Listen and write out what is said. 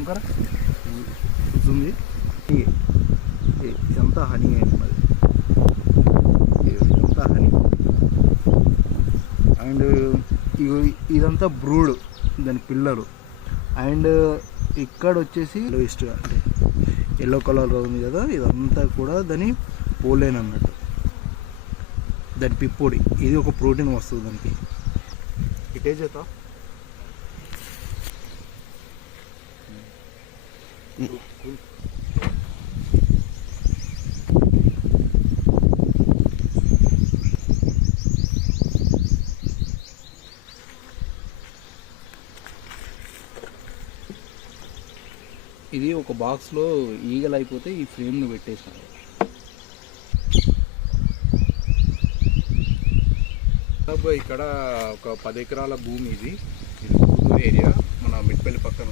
ఇంకా కూర్చుంది. ఇదంతా హనీ అన్నది, ఇదంతా హనీ. అండ్ ఇదంతా బ్రూడ్, దాని పిల్లలు. అండ్ ఇక్కడ వచ్చేసి లోయెస్ట్ అంటే ఎల్లో కలర్లో ఉంది కదా, ఇదంతా కూడా దాని పోలేన్ అన్నట్టు, దాని పిప్పొడి. ఇది ఒక ప్రోటీన్ వస్తుంది దానికి. ఇటే చేత ఇది ఒక బాక్స్లో ఈగలు అయిపోతే ఈ ఫ్రేమ్ను పెట్టేసాను. ఇక్కడ ఒక 10 ఎకరాల భూమి, ఇది కూతురు ఏరియా, మన మిట్పల్లి పక్కన